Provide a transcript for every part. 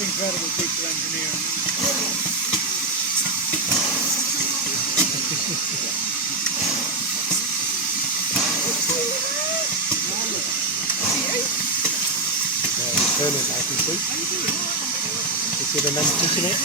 Incredible piece of engineering. Turn it, I can see. You see the men pushing it?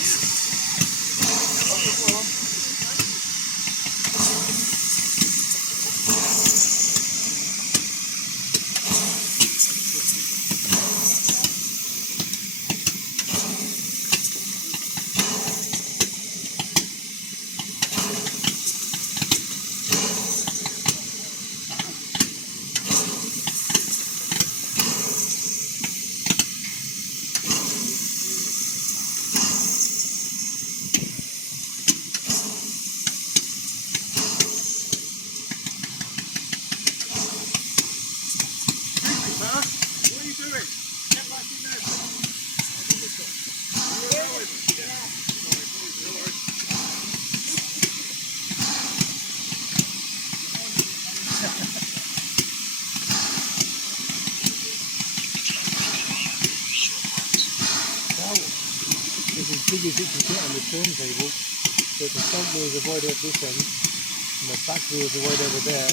As big as it can get on the turntable, so the front wheels are wide at this end and the back wheels are wide over there.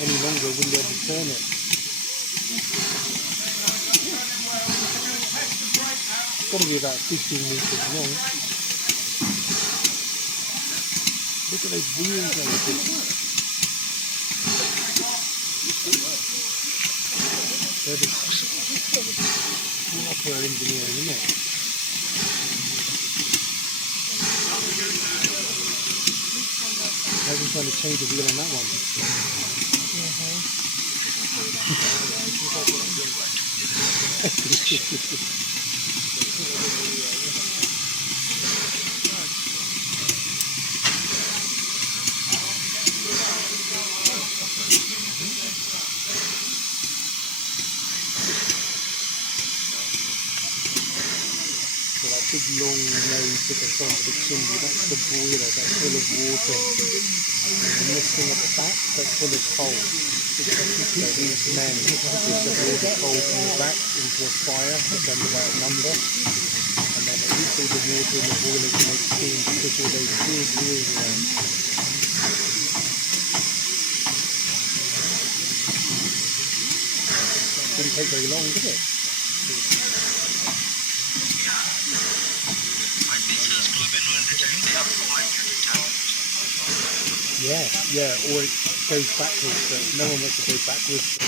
Any longer wouldn't be able to turn it. got to be about 15 meters long. Look at those wheels on it. They're the proper engineering, isn't it? Maybe trying to change the wheel on that one. So that big long nose at the front of the chimney, that's the boiler, that's full of water. And this thing at the back, that's full of coal. So these men just have all the coal from the back into a fire, that's under that number. And then they use all the water in the boiler to make steam to push all those big wheels around. Didn't take very long, did it? Yeah, or it goes backwards, but no one wants to go backwards.